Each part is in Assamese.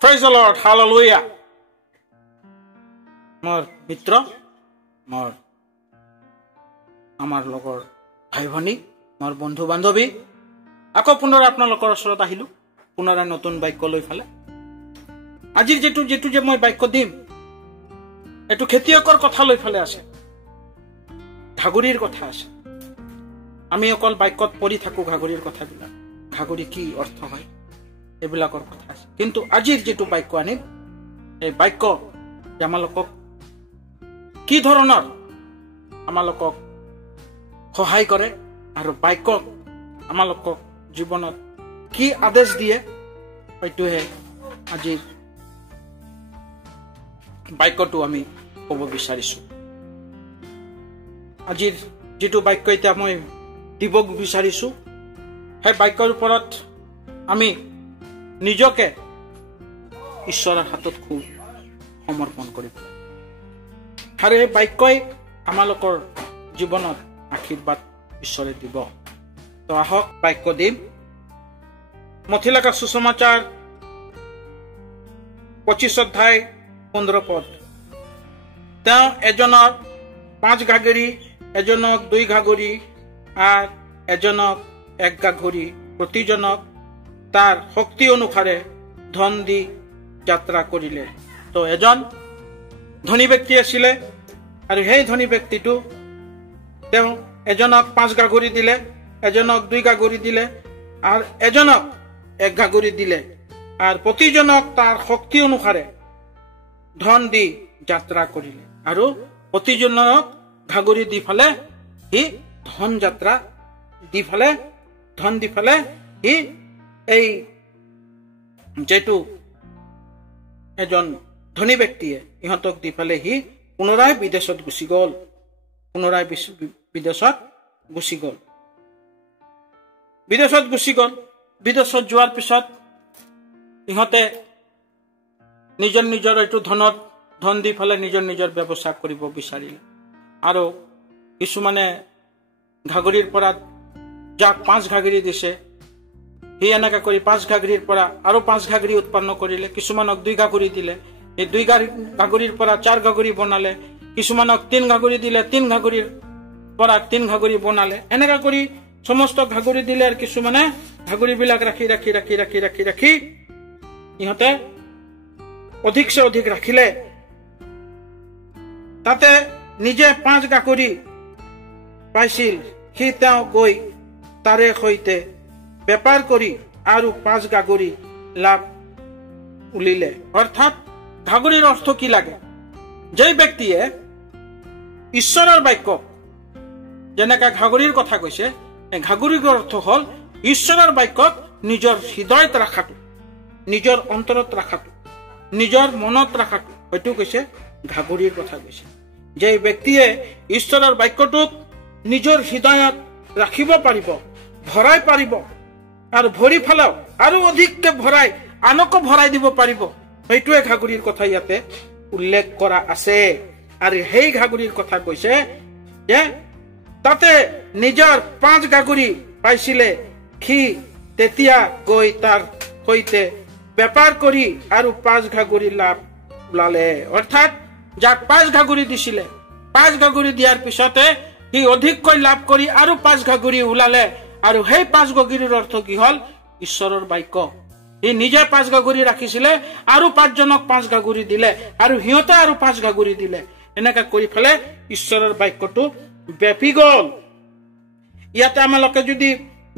Praise the Lord. Hallelujah. Mor mitra, mor amar logor bhai bhani, mor bondhu bandhobi, ako punora apnalokor osorot ahilu, punora notun baikyo loi phale. Ajir jetu je moi baikyo dim, etu khetiokor kotha loi phale ase. Ghagurir kotha ase. Ami okol baikot pori thaku ghagurir kotha bila. Ghaguri ki ortho hoy? এবিলাকৰ কথা আছে কিন্তু আজিৰ যেটো বাক্য আনিম এই বাক্য আমালোকক কি ধৰণৰ আমালোকক সহায় কৰে আৰু বাক্য আমালোকক জীৱনত কি আদেশ দিয়ে হয়তোহে আজিৰ বাক্যটো আমি ক'ব বিচাৰিছো আজিৰ যেটো বাক্য এটা মই দিব বিচাৰিছো সেই বাক্যৰ ওপৰত আমি নিজকে ঈশ্বৰৰ হাতত খুব সমৰ্পণ কৰিব আৰু এই বাক্যই আমালোকৰ জীৱনত আশীৰ্বাদ ঈশ্বৰে দিব তো আহক বাক্য দিম মথিলাকা সুসমাচাৰ 25 অধ্যায় 15 পদ তেওঁ এজনক 5 ঘাগৰি এজনক 2 ঘাগৰি আৰু এজনক 1 ঘাগৰি প্ৰতিজনক তার শক্তি অনুসারে ধন দি যাত্রা করিলে তো এজন ধনী ব্যক্তি আছিলে আর সেই ধনী ব্যক্তিটো তেও এজনক 5 ঘাগৰি দিলে এজনক 2 ঘাগৰি দিলে আৰ এজনক 1 ঘাগৰি দিলে আৰ প্ৰতিজনক তাৰ শক্তি অনুসাৰে ধন দি যাত্ৰা কৰিলে আৰ প্ৰতিজনক ঘাগৰি দি ফলে হি ধন যাত্রা দি ফলে ধন দি ফলে হি এই যেটো এজন ধনী ব্যক্তিয়ে ইহঁতক দি ফেলে হি পুনরায় বিদেশত গুচি গল বিদেশত যোৱাৰ পিছত ইহঁতে নিজৰ এইটো ধন দি ফেলে নিজৰ ব্যৱস্থা কৰিব বিচাৰিলে আৰু কিছুমানে ঘাগৰিৰ পৰা যাক 5 ঘাগৰি দিছে হি এনেকা কৰি 5 ঘাগৰিৰ পৰা আৰু 5 ঘাগৰি উৎপন্ন কৰিলে কিছুমানক 2 ঘাগৰি দিলে এই 2 ঘাগৰিৰ পৰা 4 ঘাগৰি বনালে কিছুমানক 3 ঘাগৰি দিলে 3 ঘাগৰিৰ পৰা 3 ঘাগৰি বনালে এনেকা কৰি সমস্ত ঘাগৰি দিলে আৰু কিছুমানে ঘাগৰি বিলাক ৰাখি ইহঁতে অধিকছে অধিক ৰাখিলে তাতে নিজে 5 ঘাগৰি পাইছিল হি তেওঁ গৈ তাৰে সৈতে বেপাৰ কৰি আৰু 5 ঘাগৰি লাভ উলিলে অৰ্থাৎ ঘাগৰিৰ অৰ্থ কি লাগে যে ব্যক্তিয়ে ঈশ্বৰৰ বাক্য যেনেকা ঘাগৰিৰ কথা কৈছে এই ঘাগৰিৰ অৰ্থ হল ঈশ্বৰৰ বাক্যক নিজৰ হৃদয়ত ৰাখাটো নিজৰ অন্তৰত ৰাখাটো নিজৰ মনত ৰাখাটো হয়তো কৈছে ঘাগৰিৰ কথা কৈছে যে ব্যক্তিয়ে ঈশ্বৰৰ বাক্যটোক নিজৰ হৃদয়ত ৰাখিব পাৰিব ভৰাই পাৰিব আৰ ভৰি ফেলাও আৰো অধিককে ভৰাই আনকো ভৰাই দিব পাৰিব সেইটোৱে ঘাগৰিৰ কথা ইয়াতে উল্লেখ কৰা আছে আৰু সেই ঘাগৰিৰ কথা কৈছে যে তাতে নিজৰ 5 ঘাগৰি পাইছিলে কি তেতিয়া গৈ তাৰ হৈতে বেপাৰ কৰি আৰু 5 ঘাগৰি লাভ উলালে অৰ্থাৎ যাক 5 ঘাগৰি দিছিলে 5 ঘাগৰি দিয়াৰ পিছতে হি অধিককৈ লাভ কৰি আৰু 5 ঘাগৰি উলালে আৰু সেই 5 ঘাগৰিৰ অৰ্থ কি হল ঈশ্বৰৰ বাক্য ই নিজে 5 ঘাগৰি ৰাখিছিলে আৰু 5 জনক 5 ঘাগৰি দিলে আৰু হিয়তে আৰু 5 ঘাগৰি দিলে এনেকা কৰি ফেলে ঈশ্বৰৰ বাক্যটো বেপি গল ইয়াতে আমালোকে যদি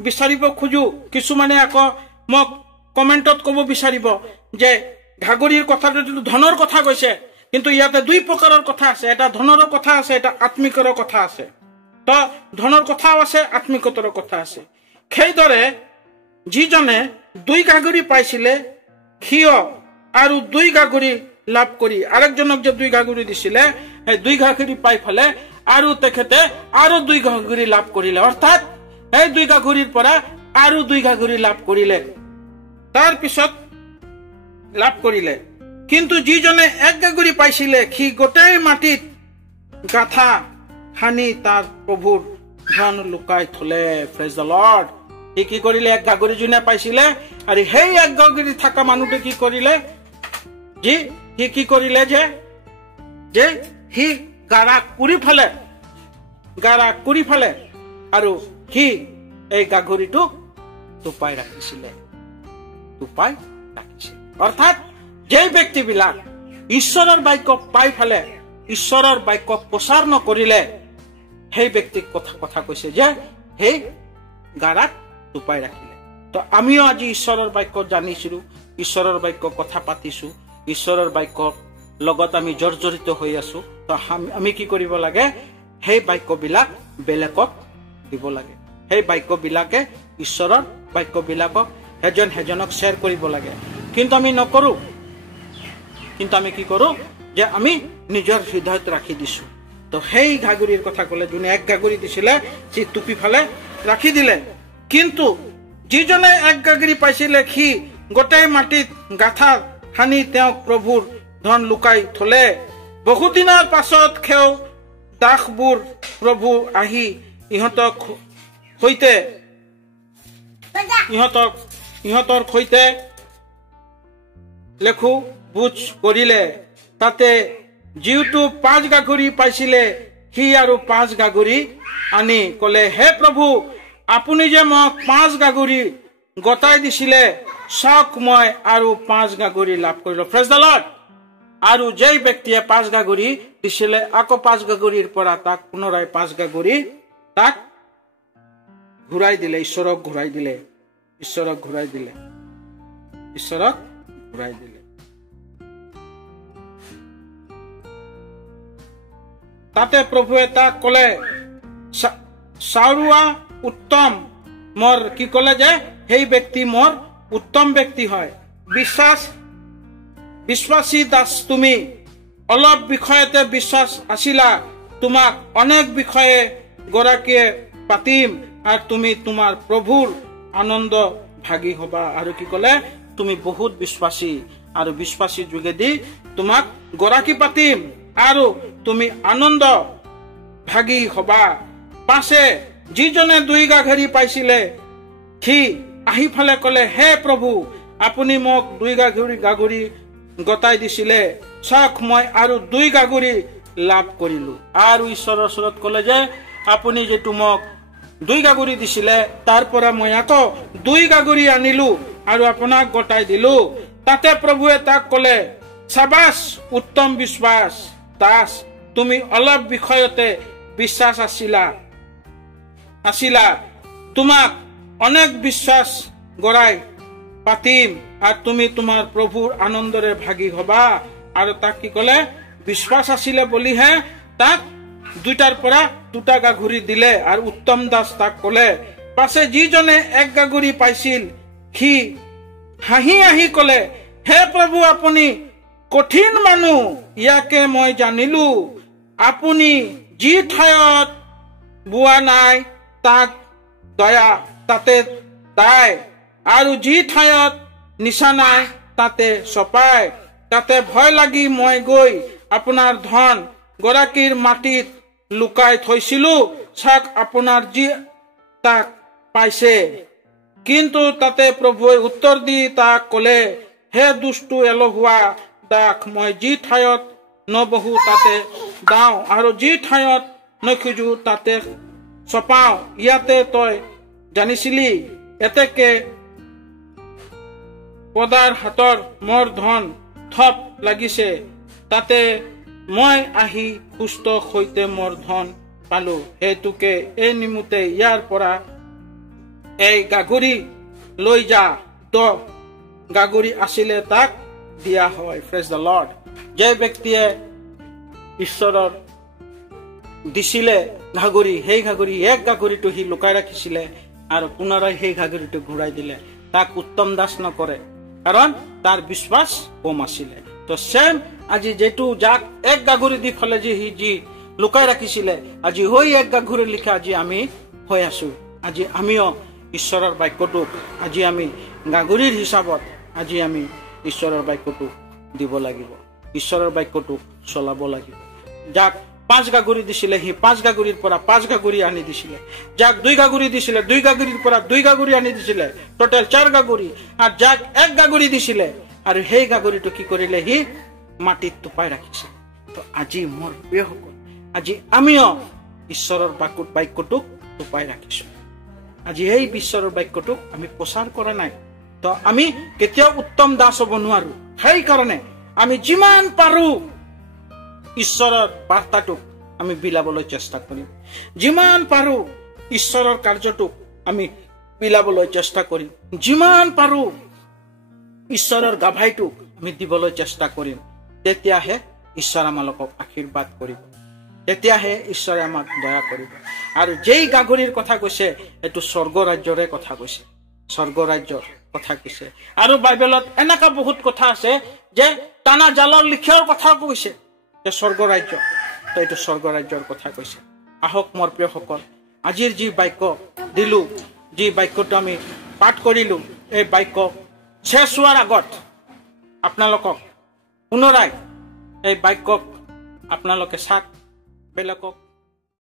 বিচাৰিব খুজু কিছুমানে আকৌ মোক কমেন্টত ক'ব বিচাৰিব যে ঘাগৰিৰ কথাটো ধনৰ কথা কৈছে কিন্তু ইয়াতে 2 প্ৰকাৰৰ কথা আছে এটা ধনৰ কথা আছে এটা আত্মিকৰ কথা আছে তো ধনৰ কথাও আছে আত্মিকতাৰ কথা আছে সেইদৰে যিজনে 2 ঘাগৰি পাইছিলে হিয় আৰু 2 ঘাগৰি লাভ কৰি আৰেকজনক যে 2 ঘাগৰি দিছিলে এই 2 ঘাগৰি পাই ফলে আৰু তেখেতে আৰু 2 ঘাগৰি লাভ কৰিলে অৰ্থাৎ এই 2 ঘাগৰিৰ পৰা আৰু 2 ঘাগৰি লাভ কৰিলে তাৰ পিছত লাভ কৰিলে কিন্তু যিজনে 1 ঘাগৰি পাইছিলে সি গোটেই মাটিত গাথা হানি তাৰ প্ৰভুৰ ধন লুকাই থলে প্ৰেজ দ্য লৰ্ড কি কৰিলে 1 ঘাগৰি জুনে পাইছিলে আৰু সেই 1 ঘাগৰি থাকা মানুহটো কি কৰিলে যি সি কি কৰিলে যে সি গাৰা কৰি ফালে আৰু সি এই গাগৰিটো টুপাই ৰাখিছিলে। অৰ্থাৎ যে ব্যক্তিবিলাক ঈশ্বৰৰ বাক্য পাই ফালে ঈশ্বৰৰ বাক্য প্ৰচাৰ নকৰিলে সেই ব্যক্তিক কথা কৈছে যে সেই গাৰাত টুপাই ৰাখিলে। তো আমিও আজি ঈশ্বৰৰ বাক্য জানিছিলো, ঈশ্বৰৰ বাক্য কথা পাতিছো, ঈশ্বৰৰ বাক্যৰ লগত আমি জৰ্জৰিত হৈ আছো। তো আমি কি কৰিব লাগে? সেই বাক্যবিলাক বেলেগক দিব লাগে। সেই বাক্যবিলাকে ঈশ্বৰৰ বাক্যবিলাকক এজনক শ্বেয়াৰ কৰিব লাগে। কিন্তু আমি নকৰো। কিন্তু আমি কি কৰো? যে আমি নিজৰ হৃদয়ত ৰাখি দিছো। তো সেই গাগৰিৰ কথা ক'লে, যোনে এক গাগৰি দিছিলে সি টুপি ফালে ৰাখি দিলে। কিন্তু যিজনে এক গাগৰি পাইছিলে সি গোটেই মাটিত গাঁথা সানি তেওঁক প্ৰভুৰ ধন লুকাই থলে। বহুদিনৰ পাছত খেও দাসবোৰ প্ৰভু আহি ইহঁতৰ সৈতে লেখো বুজ কৰিলে। তাতে যিটো 5 গাগৰি পাইছিলে সি আৰু 5 গাগৰি আনি ক'লে, হে প্ৰভু, আপুনি যে মোক 5 গাগৰি গতাই দিছিলে, চাওক মই আৰু 5 গাগৰি লাভ কৰিলো। Praise the lord. আৰু যেই ব্যক্তিয়ে 5 গাগৰি দিছিলে আকৌ 5 গাগৰিৰ পৰা তাক পুনৰাই 5 গাগৰি তাক ঘূৰাই দিলে। ঈশ্বৰক ঘূৰাই দিলে। তাতে প্ৰভুৱে তাক ক'লে, চাওৰুৱা উত্তম, মোৰ কি ক'লে যে সেই ব্যক্তি মোৰ উত্তম ব্যক্তি হয়, বিশ্বাসী দাস। তুমি অলপ বিষয়তে বিশ্বাস আছিলা, তোমাক অনেক বিষয়ে গৰাকীয়ে পাতিম আৰু তুমি তোমাৰ প্ৰভুৰ আনন্দ ভাগি হবা। আৰু কি ক'লে? তুমি বহুত বিশ্বাসী আৰু বিশ্বাসী যোগেদি তোমাক গৰাকী পাতিম আৰু তুমি আনন্দ ভাগি হবা। পাছে যিজনে 2 গাগৰি পাইছিলে সি আহি ফালে ক'লে, হে প্ৰভু, আপুনি মোক 2 গাগৰি গতাই দিছিলে, চাওক মই আৰু 2 গাগৰি লাভ কৰিলো। আৰু ঈশ্বৰৰ ওচৰত ক'লে যে আপুনি যিটো মোক 2 গাগৰি দিছিলে তাৰ পৰা মই আকৌ 2 গাগৰি আনিলো আৰু আপোনাক গতাই দিলো। তাতে প্ৰভুৱে তাক ক'লে, চাবাস উত্তম বিশ্বাস দাস, তুমি অলপ বিষয়তে বিশ্বাস আছিলা, তোমাক অনেক বিশ্বাস গৰাই পাতিম আৰু তুমি তোমাৰ প্ৰভুৰ আনন্দৰে ভাগি হবা। আৰু তাক কি ক'লে? বিশ্বাস আছিলে বুলিহে তাক 2টাৰ পৰা 2টা গাগৰি দিলে। আৰু উত্তম দাস তাক ক'লে, পাছে যিজনে 1 গাগৰি পাইছিল সি হাঁহি ক'লে, হে প্ৰভু, আপুনি কঠিন মানুহ, ইয়াকে মই জানিলো। আপুনি যি ঠাইত বোৱা নাই তাক তাতে দায়, আৰু যি ঠাইত নিচা নাই তাতে চপাই। তাতে ভয় লাগি মই গৈ আপোনাৰ ধন গৰাকীৰ মাটিত লুকাই থৈছিলো, চাওক আপোনাৰ যি তাক পাইছে। কিন্তু তাতে প্ৰভুৱে উত্তৰ দি তাক ক'লে, হে দুষ্ট এলেহুৱা দাস, মই যি ঠাইত নবহো তাতে দাও আৰু যি ঠাইত নখোজো তাতে চপাও। ইয়াতে তই জানিছিলি এতেকে পদাৰ হাতৰ মোৰ ধন থপ লাগিছে, তাতে মই আহি সুস্থ সৈতে মোৰ ধন পালো। হেতুকে এই নিমিত্তে ইয়াৰ পৰা এই গাগৰি লৈ যা, 10 গাগৰি আছিলে তাক দিয়া হয়। Praise the lord. যে ব্যক্তিয়ে ঈশ্বৰৰ দিছিলে গাগৰি, সেই গাগৰি 1 গাগৰিটো সি লুকাই ৰাখিছিলে আৰু পুনৰাই সেই গাগৰিটো ঘূৰাই দিলে। তাক উত্তম দাস নকৰে, কাৰণ তাৰ বিশ্বাস কম আছিলে। তো সেম আজি যেটো যাক 1 গাগৰি দি ফলে যি লুকাই ৰাখিছিলে, আজি হৈ 1 গাগৰি লিখা আজি আমি হৈ আছো। আজি আমিও ঈশ্বৰৰ বাক্যটোক আজি আমি গাগৰিৰ হিচাপত আজি আমি ঈশ্বৰৰ বাক্যটোক দিব লাগিব, ঈশ্বৰৰ বাক্যটোক চলাব লাগিব। যাক 5 গাগৰি দিছিলে সি 5 গাগৰিৰ পৰা 5 গাগৰি আনি দিছিলে। যাক 2 গাগৰি দিছিলে 2 গাগৰিৰ পৰা 2 গাগৰি আনি দিছিলে, টোটেল 4 গাগৰি। আৰু যাক 1 গাগৰি দিছিলে আৰু সেই গাগৰিটো কি কৰিলে সি মাটিত টোপাই ৰাখিছে তো আজি মোৰ প্ৰিয়সকল আজি আমিও ঈশ্বৰৰ বাক্যটোক টোপাই ৰাখিছো আজি এই ঈশ্বৰৰ বাক্যটোক আমি প্ৰচাৰ কৰা নাই তো আমি কেতিয়াও উত্তম দাস হ'ব নোৱাৰো সেই কাৰণে আমি যিমান পাৰো ঈশ্বৰৰ বাৰ্তাটোক আমি বিলাবলৈ চেষ্টা কৰিম যিমান পাৰো ঈশ্বৰৰ কাৰ্যটোক আমি বিলাবলৈ চেষ্টা কৰিম যিমান পাৰো ঈশ্বৰৰ গাভাইটোক আমি দিবলৈ চেষ্টা কৰিম তেতিয়াহে ঈশ্বৰ আমালোকক আশীৰ্বাদ কৰিব তেতিয়াহে ঈশ্বৰে আমাক দয়া কৰিব আৰু যেই গাগৰিৰ কথা কৈছে এইটো স্বৰ্গ ৰাজ্যৰে কথা কৈছে স্বৰ্গ ৰাজ্যৰ কথা কৈছে আৰু বাইবেলত এনেকা বহুত কথা আছে যে টানা জালৰ লিখিয়াৰ কথা কৈছে যে স্বৰ্গ ৰাজ্য তো এইটো স্বৰ্গ ৰাজ্যৰ কথা কৈছে আহক মোৰ প্ৰিয়সকল আজিৰ যি বাক্য দিলো যি বাক্যটো আমি পাঠ কৰিলো এই বাক্য শেষ হোৱাৰ আগত আপোনালোকক পুনৰাই এই বাক্যক আপোনালোকে চাওক বেলেগক